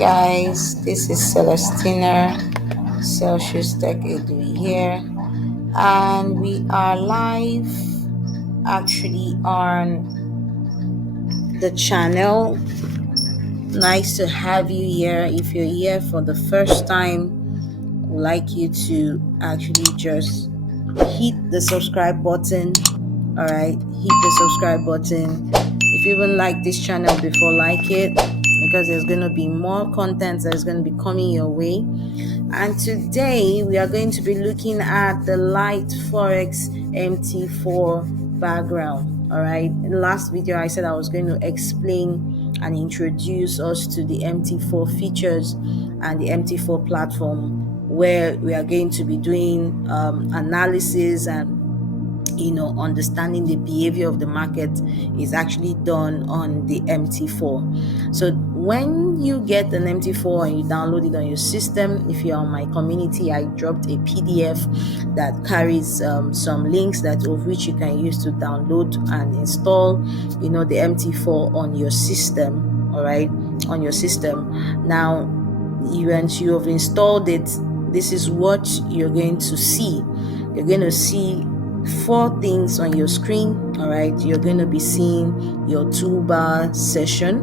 guys, this is Celestina Celsius Tech Edu here, and we are live actually on the channel. Nice to have you here. If you're here for the first time, I'd like you to actually just hit the subscribe button. All right, hit the subscribe button. If you even like this channel before, like it, because there's going to be more content that's going to be coming your way. And today we are going to be looking at the light Forex MT4 background. All right, in the last video I said I was going to explain and introduce us to the MT4 features and the MT4 platform, where we are going to be doing analysis and understanding the behavior of the market is actually done on the MT4. So when you get an MT4 and you download it on your system, if you're on my community, I dropped a PDF that carries some links of which you can use to download and install the MT4 on your system. All right, on your system. Now, once you have installed it, this is what you're going to see. You're going to see 4 things on your screen. All right, you're going to be seeing your toolbar session.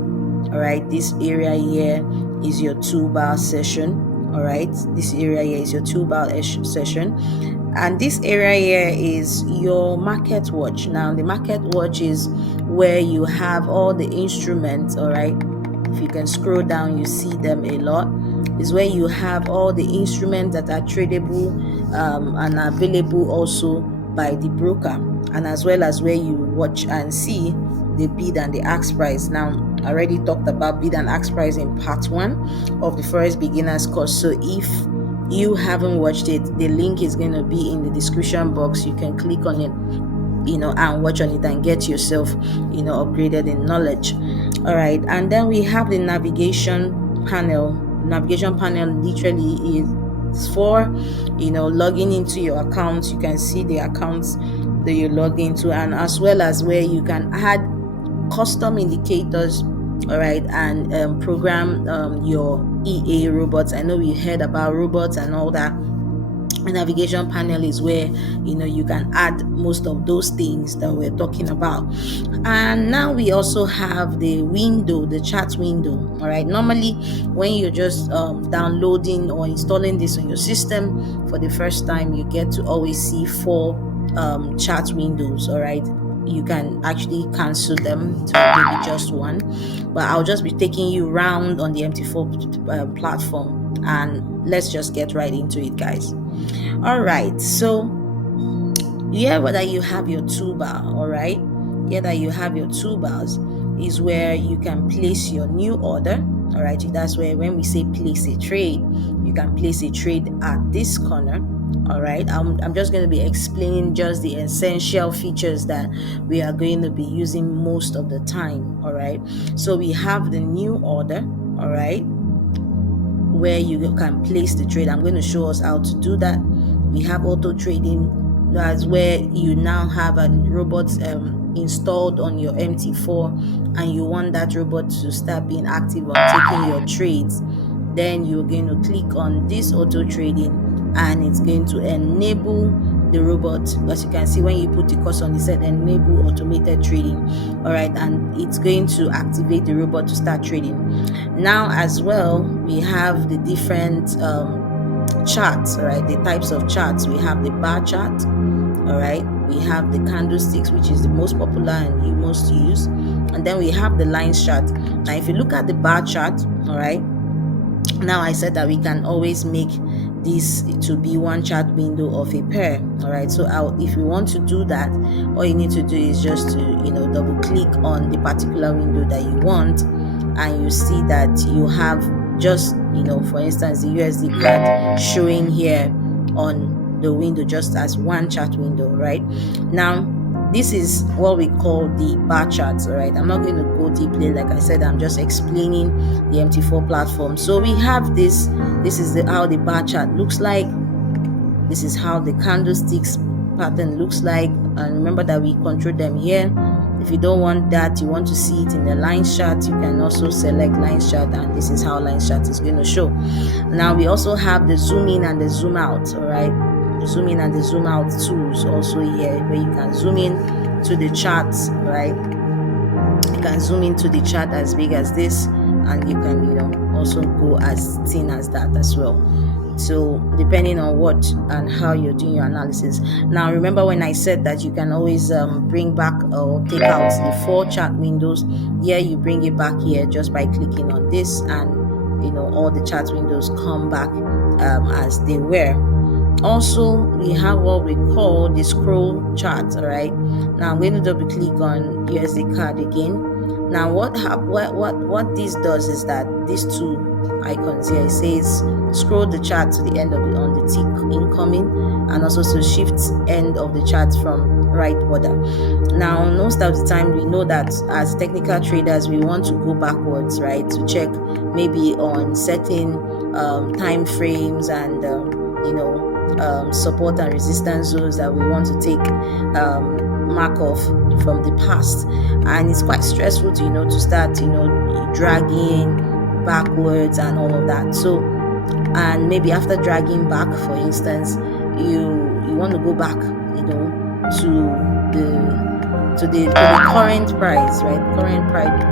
All right, this area here is your toolbar session. All right, this area here is your toolbar session, and this area here is your market watch. Now, the market watch is where you have all the instruments. All right, if you can scroll down, you see them a lot. Is where you have all the instruments that are tradable and available also by the broker, and as well as where you watch and see the bid and the ask price. Now, I already talked about bid and ask price in part 1 of the Forex beginners course, so if you haven't watched it, the link is going to be in the description box. You can click on it and watch on it and get yourself upgraded in knowledge. All right, and then we have the navigation panel. Navigation panel literally is for logging into your accounts. You can see the accounts that you log into, and as well as where you can add custom indicators, all right, and program your EA robots. I know we heard about robots and all that. The navigation panel is where you can add most of those things that we're talking about. And now we also have the window, the chat window. All right, normally when you're just downloading or installing this on your system for the first time, you get to always see 4 chat windows. All right, you can actually cancel them to maybe just one, but I'll just be taking you around on the MT4 platform, and let's just get right into it, guys. All right, so whether you have your toolbar. All right, that you have your toolbars is where you can place your new order. All right, that's where when we say place a trade, you can place a trade at this corner. All right, I'm just going to be explaining just the essential features that we are going to be using most of the time. All right, so we have the new order. All right, where you can place the trade. I'm going to show us how to do that. We have auto trading. That's where you now have a robot installed on your MT4, and you want that robot to start being active on taking your trades. Then you're going to click on this auto trading, and it's going to enable the robot. As you can see, when you put the cursor on, it said enable automated trading. All right, and it's going to activate the robot to start trading. Now, as well, we have the different charts. All right, the types of charts. We have the bar chart. All right, we have the candlesticks, which is the most popular and you most use, and then we have the lines chart. Now, if you look at the bar chart, all right, now I said that we can always make this to be one chart window of a pair. All right, so if you want to do that, all you need to do is just to double click on the particular window that you want, and you see that you have just for instance the USD card showing here on the window just as one chart window. Right now, this is what we call the bar charts. All right, I'm not going to go deeply. Like I said, I'm just explaining the MT4 platform. So we have this is how the bar chart looks like. This is how the candlesticks pattern looks like, and remember that we control them here. If you don't want that, you want to see it in the line chart, you can also select line chart, and this is how line chart is going to show. Now we also have the zoom in and the zoom out. All right, the zoom in and the zoom out tools also here, where you can zoom in to the charts. Right, you can zoom into the chart as big as this, and you can also go as thin as that as well. So depending on what and how you're doing your analysis. Now remember when I said that you can always bring back or take out the 4 chart windows. Here you bring it back here just by clicking on this, and all the chart windows come back as they were. Also, we have what we call the scroll chart. All right, now I'm going to double click on USD card again. Now what this does is that these two icons here, it says scroll the chart to the end of on the tick incoming, and also to shift end of the chart from right border. Now most of the time we know that as technical traders we want to go backwards, right, to check maybe on certain time frames and support and resistance zones that we want to take mark off from the past. And it's quite stressful to start dragging backwards and all of that. So, and maybe after dragging back, for instance, you want to go back to the current price, right, current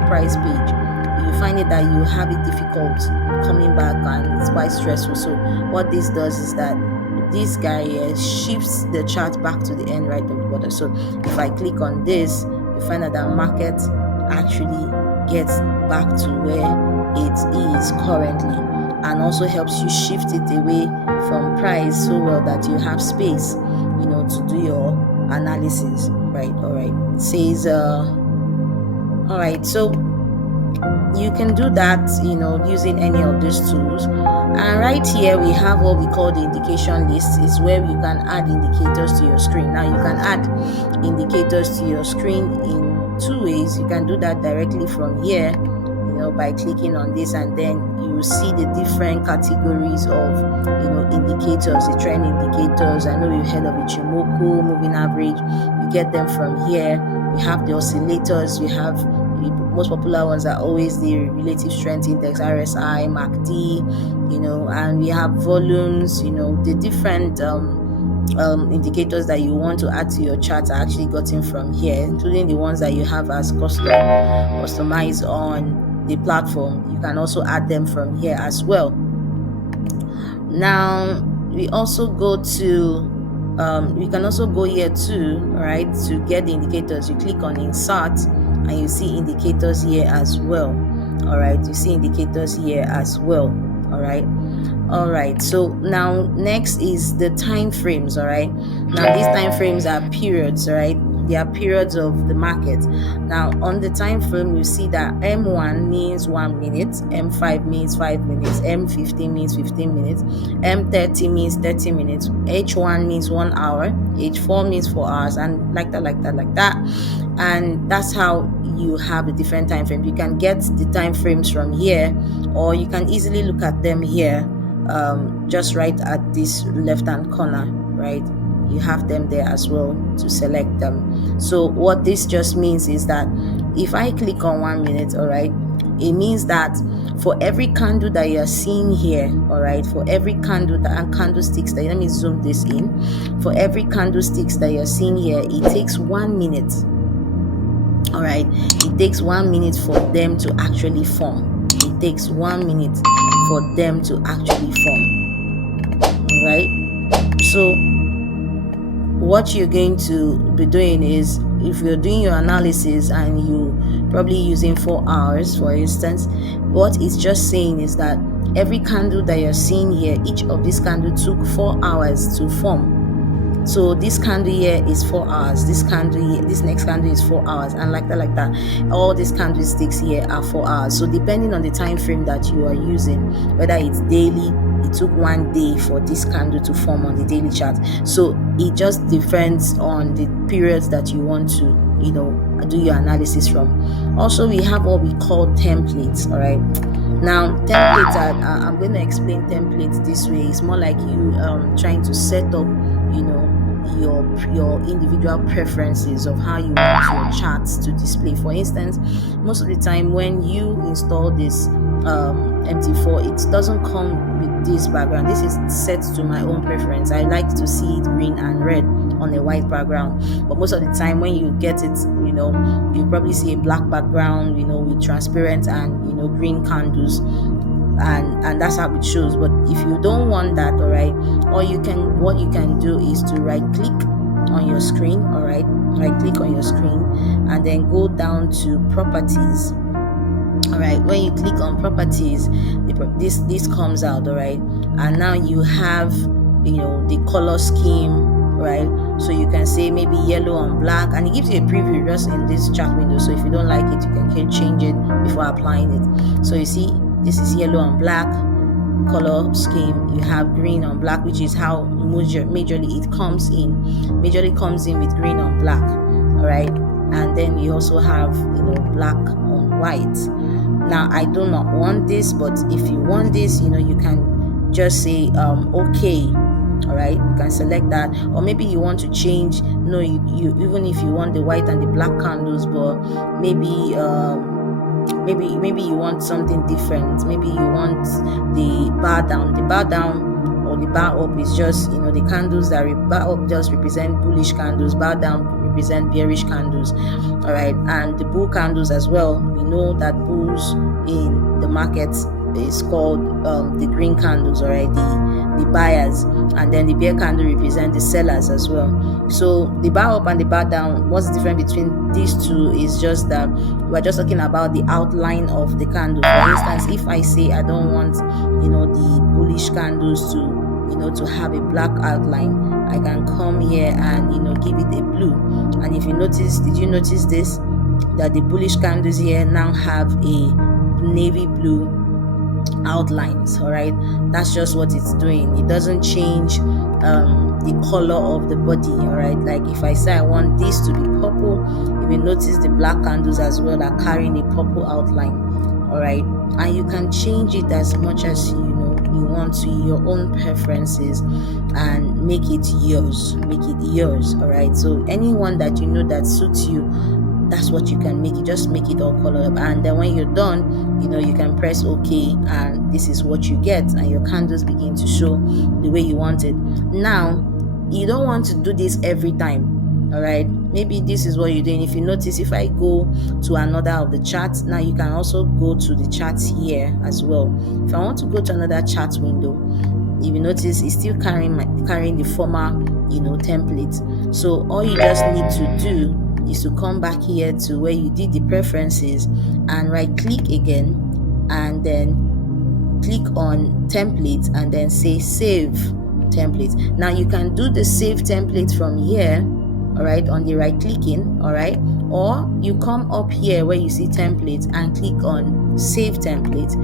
price page. You find it that you have it difficult coming back, and it's quite stressful. So what this does is that this guy here shifts the chart back to the end right of the border. So if I click on this, you find that the market actually gets back to where it is currently, and also helps you shift it away from price so well that you have space to do your analysis, right? All right, it says all right, so you can do that using any of these tools. And right here we have what we call the indication list. Is where you can add indicators to your screen. Now you can add indicators to your screen in 2 ways. You can do that directly from here by clicking on this, and then you see the different categories of indicators, the trend indicators. I know you've heard of Ichimoku, moving average. You get them from here. We have the oscillators. We have the most popular ones are always the relative strength index, RSI, MACD, and we have volumes. The different indicators that you want to add to your chart are actually gotten from here, including the ones that you have as customized on the platform. You can also add them from here as well. Now we also go to we can also go here too, right, to get the indicators. You click on insert and you see indicators here as well. All right, you see indicators here as well. All right, so now next is the time frames. All right, now these time frames are periods. All right, they are periods of the market. Now on the time frame, you see that M1 means 1 minute, M5 means 5 minutes, M15 means 15 minutes, M30 means 30 minutes, H1 means 1 hour, H4 means 4 hours, and like that. And that's how you have the different time frames. You can get the time frames from here, or you can easily look at them here, just right at this left hand corner, right? You have them there as well to select them. So what this just means is that if I click on 1 minute, all right, it means that for every candle that you're seeing here, all right, for every candle and candlesticks that, let me zoom this in, for every candlesticks that you're seeing here, it takes 1 minute. All right, it takes 1 minute for them to actually form. It takes 1 minute for them to actually form. All right, so what you're going to be doing is, if you're doing your analysis and you probably using 4 hours, for instance, what it's just saying is that every candle that you're seeing here, each of these candles took 4 hours to form. So this candle here is 4 hours, this candle here, this next candle is 4 hours, and like that. All these candlesticks here are 4 hours. So depending on the time frame that you are using, whether it's daily, it took 1 day for this candle to form on the daily chart. So it just depends on the periods that you want to do your analysis from. Also, we have what we call templates. All right, now templates are I'm going to explain templates this way. It's more like you trying to set up your individual preferences of how you want your charts to display. For instance, most of the time when you install this MT4, it doesn't come with this background. This is set to my own preference. I like to see it green and red on a white background, but most of the time when you get it, you probably see a black background, with transparent and green candles, and that's how it shows. But if you don't want that, all right, what you can do is to right click on your screen, all right, right click on your screen, and then go down to properties. All right, when you click on properties, this comes out, all right, and now you have the color scheme, right? So you can say maybe yellow on black, and it gives you a preview just in this chat window. So if you don't like it, you can change it before applying it. So you see, this is yellow on black color scheme. You have green on black, which is how majorly it comes in. Majorly comes in with green on black, all right. And then you also have black on white. Now I do not want this, but if you want this, you can just say okay. All right, you can select that. Or maybe you want to change, you even if you want the white and the black candles, but maybe you want something different. Maybe you want the bar down or the bar up is just the candles that bar up just represent bullish candles, bar down represent bearish candles. All right, and the bull candles as well. We know that bulls in the markets is called the green candles, all right, the buyers, and then the bear candle represent the sellers as well. So the bar up and the bar down, what's the difference between these two is just that we're just talking about the outline of the candle. For instance, if I say I don't want the bullish candles to have a black outline, I can come here and give it a blue. And if you notice, did you notice this, that the bullish candles here now have a navy blue outlines? All right, that's just what it's doing. It doesn't change the color of the body. All right, like if I say I want this to be purple, you will notice the black candles as well are carrying a purple outline. All right, and you can change it as much as you want to your own preferences and make it yours. All right, so anyone that that suits you, that's what you can make it. Just make it all colored up, and then when you're done, you can press OK, and this is what you get, and your candles begin to show the way you want it. Now you don't want to do this every time, all right? Maybe this is what you're doing. If you notice, if I go to another of the charts, now you can also go to the charts here as well. If I want to go to another chart window, if you notice, it's still carrying the former template. So all you just need to do is to come back here to where you did the preferences and right click again, and then click on template and then say save template. Now you can do the save template from here, all right, on the right clicking, all right, or you come up here where you see template and click on save template.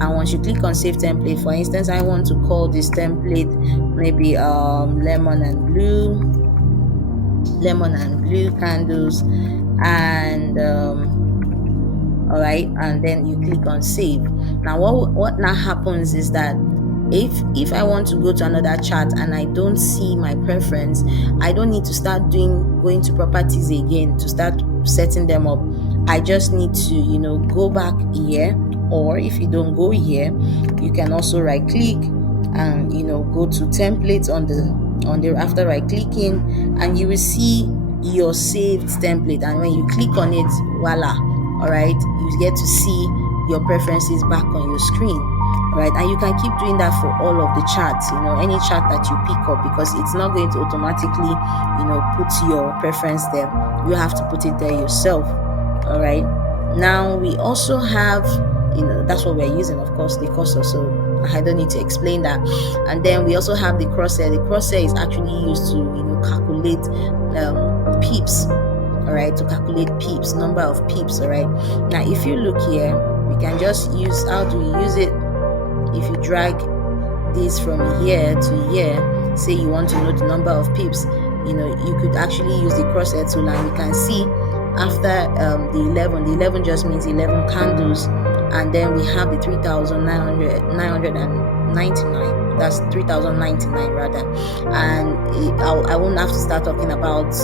And once you click on save template, for instance, I want to call this template maybe lemon and blue candles, and all right, and then you click on save. Now what now happens is that if I want to go to another chart and I don't see my preference, I don't need to start going to properties again to start setting them up. I just need to go back here, or if you don't go here, you can also right click and go to templates on the after right clicking, and you will see your saved template, and when you click on it, voila, all right, you get to see your preferences back on your screen. Right, and you can keep doing that for all of the charts, any chart that you pick up, because it's not going to automatically put your preference there. You have to put it there yourself. All right, now we also have that's what we're using, of course, the cursor, so I don't need to explain that. And then we also have the crosshair. The crosshair is actually used to calculate pips, all right, to calculate pips, number of pips. All right, now if you look here, we can just use, how do we use it? If you drag this from here to here, say you want to know the number of pips, you could actually use the crosshair tool, and you can see after the 11 just means 11 candles, and then we have the 3,999, that's 3099 rather, and I won't have to start talking about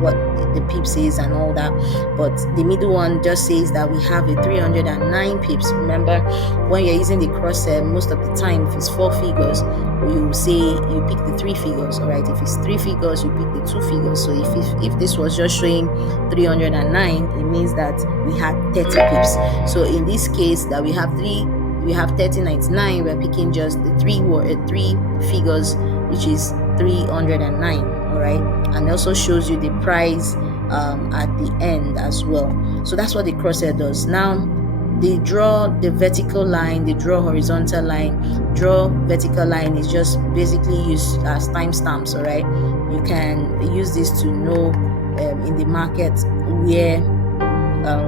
what the pips is and all that. But the middle one just says that we have a 309 pips. Remember, when you're using the Crosshair, most of the time if it's 4 figures, you say you pick the 3 figures. All right, if it's 3 figures, you pick the 2 figures. So if this was just showing 309, it means that we had 30 pips. So in this case that we have 3099, we're picking just the three figures, which is 309. All right, and also shows you the price at the end as well. So that's what the Crosshair does. Now they draw the vertical line, they draw horizontal line. Draw vertical line is just basically used as timestamps. All right, you can use this to know in the market where,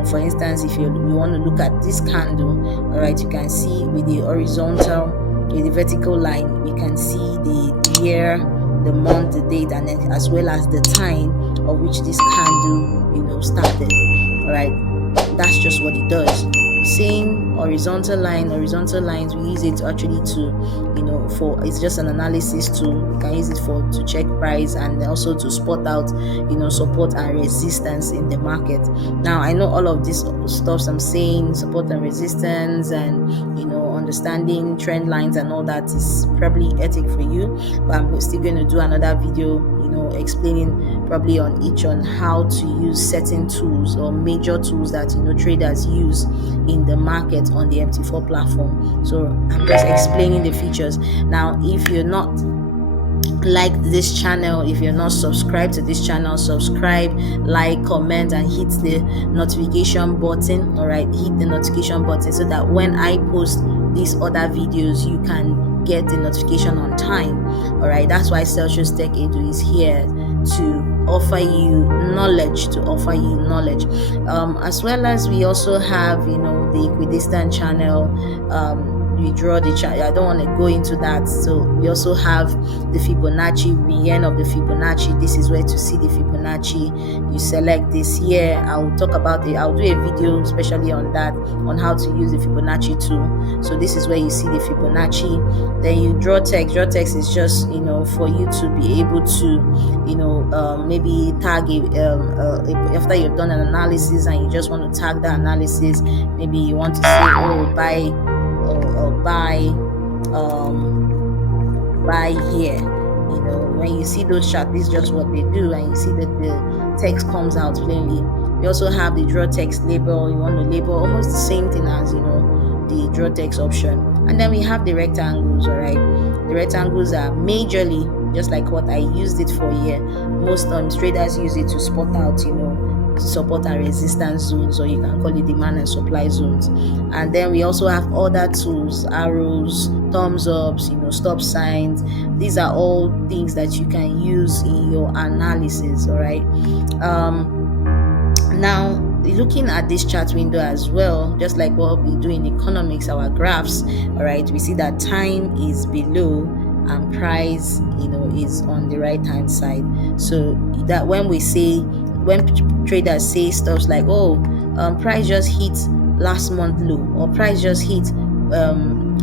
for instance, if you want to look at this candle, all right, you can see with the horizontal, with the vertical line, we can see the year, the month, the date, and then as well as the time of which this candle started. All right, that's just what it does. Same horizontal lines, we use it actually to for, it's just an analysis tool. You can use it to check price and also to spot out support and resistance in the market. Now I know all of this stuff I'm saying, support and resistance, and understanding trend lines and all that is probably hectic for you, but I'm still going to do another video explaining probably on how to use certain tools or major tools that traders use in the market on the MT4 platform. So I'm just explaining the features. Now if you're not like this channel, if you're not subscribed to this channel, subscribe, like, comment, and hit the notification button. All right, hit the notification button so that when I post these other videos, you can get the notification on time. All right, that's why Celsius Tech Edu is here to offer you knowledge, as well as we also have the equidistant channel. We draw the chart. I don't want to go into that. So we also have the Fibonacci, wherein of the Fibonacci. This is where to see the Fibonacci. You select this here. I'll talk about it. I'll do a video especially on that, on how to use the Fibonacci tool. So this is where you see the Fibonacci. Then you draw text. Draw text is just for you to be able to maybe tag it after you've done an analysis and you just want to tag the analysis. Maybe you want to say, oh, buy here. When you see those charts, this is just what they do, and you see that the text comes out plainly. We also have the draw text label. You want to label almost the same thing as the draw text option. And then we have the rectangles. All right, the rectangles are majorly just like what I used it for here. Most traders use it to spot out support and resistance zones, or you can call it demand and supply zones. And then we also have other tools, arrows, thumbs ups, stop signs. These are all things that you can use in your analysis. All right, now looking at this chart window as well, just like what we do in economics, our graphs, all right, we see that time is below and price is on the right hand side. So that when traders say stuff like, oh, price just hit last month low, or price just hit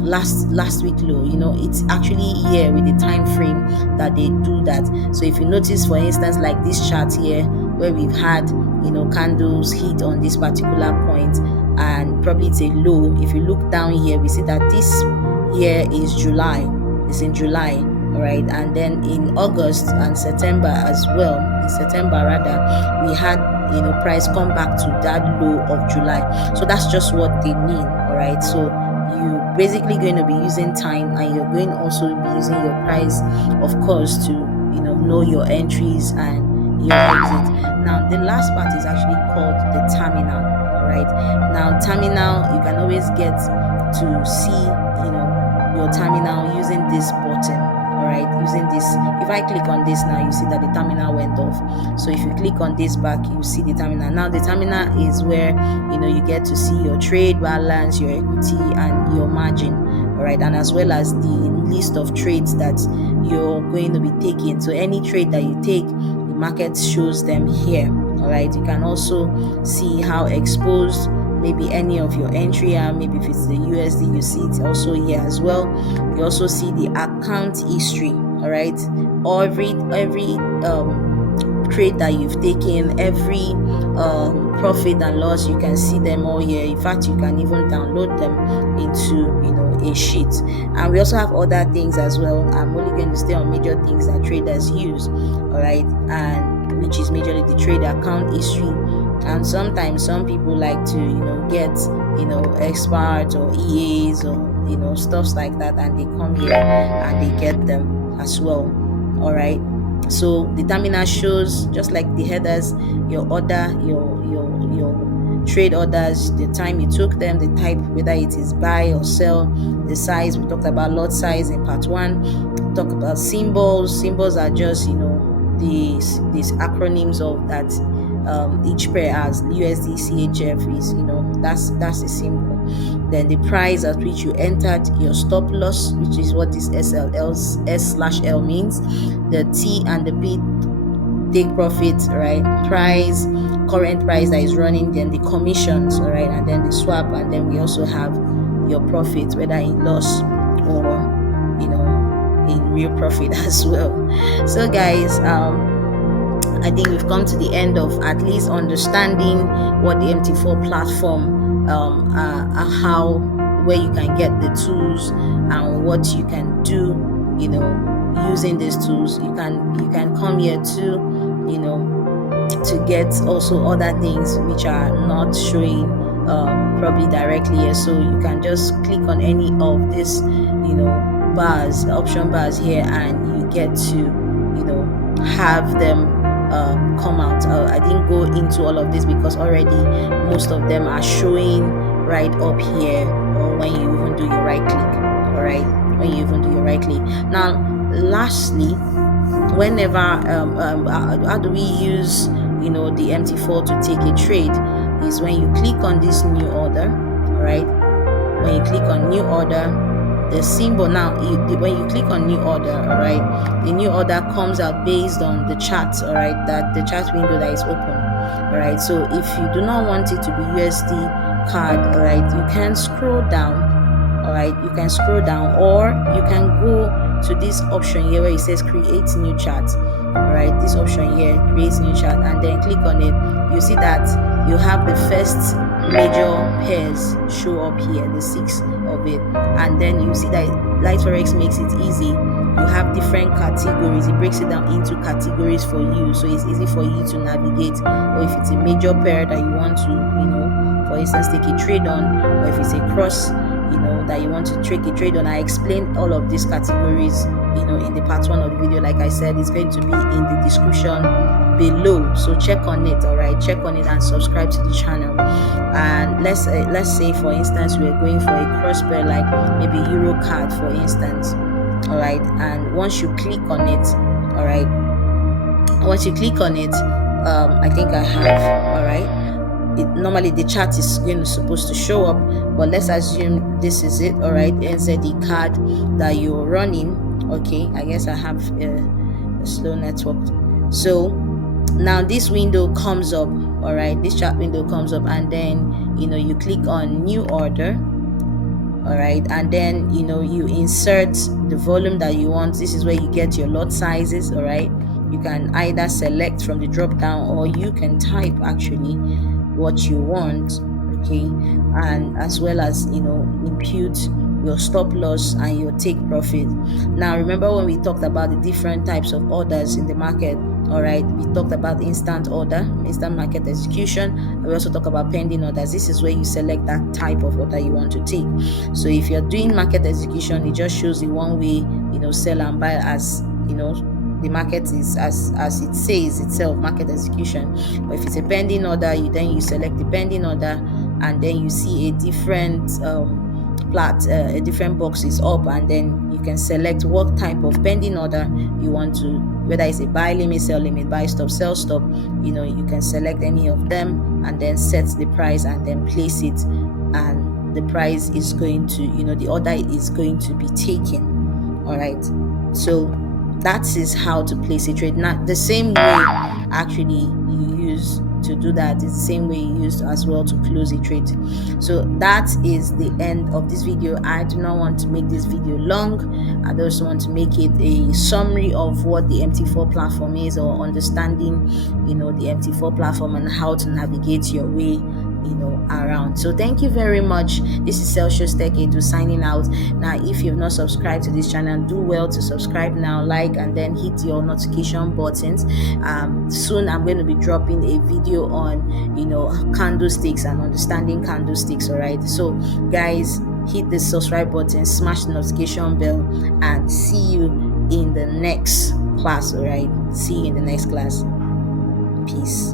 last week low, it's actually here with the time frame that they do that. So if you notice, for instance, like this chart here where we've had candles hit on this particular point and probably it's a low, if you look down here, we see that this here is July. It's in July. All right, and then in August and September as well, we had price come back to that low of July. So that's just what they mean. All right, so you're basically going to be using time, and you're going to also be using your price, of course, to know your entries and your exit. Now the last part is actually called the terminal. All right, now terminal, you can always get to see your terminal using this button. All right, using this, if I click on this now, you see that the terminal went off. So if you click on this back, you see the terminal. Now the terminal is where you get to see your trade balance, your equity, and your margin. All right, and as well as the list of trades that you're going to be taking. So any trade that you take, the market shows them here. All right, you can also see how exposed maybe any of your entry, and maybe if it's the USD, you see it also here as well. You also see the account history. All right, every trade that you've taken, every profit and loss, you can see them all here. In fact, you can even download them into a sheet. And we also have other things as well. I'm only going to stay on major things that traders use, all right, and which is majorly the trade account history. And sometimes some people like to get experts or EAs or stuffs like that, and they come here and they get them as well. All right, so the terminal shows, just like the headers, your order, your trade orders, the time you took them, the type, whether it is buy or sell, the size. We talked about lot size in part one. Talk about symbols. Symbols are just these acronyms of that each pair has. USD CHF is that's a symbol. Then the price at which you entered your stop loss, which is what this S/L means. The T and the P, take profit, right? Price, current price that is running, then the commissions, all right, and then the swap, and then we also have your profit, whether in loss or in real profit as well. So guys, I think we've come to the end of at least understanding what the MT4 platform, how, where you can get the tools and what you can do, using these tools. You can come here to get also other things which are not showing probably directly here. So you can just click on any of this bars, option bars here, and you get to have them come out. I didn't go into all of this because already most of them are showing right up here, or when you even do your right click. All right, when you even do your right click. Now lastly, whenever how do we use the MT4 to take a trade, is when you click on this new order. All right, when you click on new order, the symbol now, when you click on new order, all right, the new order comes out based on the chart, all right, that the chart window that is open. All right, so if you do not want it to be USD card, all right, you can scroll down. All right, you can scroll down, or you can go to this option here where it says create new chart. All right, this option here, create new chart, and then click on it. You see that you have the first major pairs show up here, the 6 of it, and then you see that Light Forex makes it easy. You have different categories. It breaks it down into categories for you, so it's easy for you to navigate. Or if it's a major pair that you want to, for instance, take a trade on, or if it's a cross, that you want to take a trade on. I explained all of these categories, in the part 1 of the video. Like I said, it's going to be in the description below, so check on it. All right, check on it and subscribe to the channel. And let's say for instance we're going for a cross pair, like maybe Euro card for instance. All right, and once you click on it, all right, once you click on it, I think I have, all right, normally the chart is supposed to show up, but let's assume this is it. All right, NZD card that you're running. Okay, I guess I have a slow network. So now this window comes up. All right, this chart window comes up, and then you click on new order. All right, and then you insert the volume that you want. This is where you get your lot sizes. All right, you can either select from the drop down, or you can type actually what you want. Okay, and as well as impute your stop loss and your take profit. Now remember when we talked about the different types of orders in the market. All right, we talked about instant order, instant market execution, and we also talk about pending orders. This is where you select that type of order you want to take. So if you're doing market execution, it just shows the one way sell and buy, as the market is as it says itself, market execution. But if it's a pending order, you select the pending order, and then you see a different a different box is up, and then you can select what type of pending order you want to, whether it's a buy limit, sell limit, buy stop, sell stop. You can select any of them, and then set the price, and then place it, and the price is going to, the order is going to be taken. All right, so that is how to place a trade. Now the same way actually you use to do that. It's the same way you used as well to close a trade. So that is the end of this video. I do not want to make this video long. I just want to make it a summary of what the MT4 platform is, or understanding, the MT4 platform and how to navigate your way around. So thank you very much. This is Celsius Tech Edu signing out. Now, if you've not subscribed to this channel, do well to subscribe now, like, and then hit your notification buttons. Soon I'm going to be dropping a video on candlesticks and understanding candlesticks. All right, so guys, hit the subscribe button, smash the notification bell, and see you in the next class. All right, see you in the next class. Peace.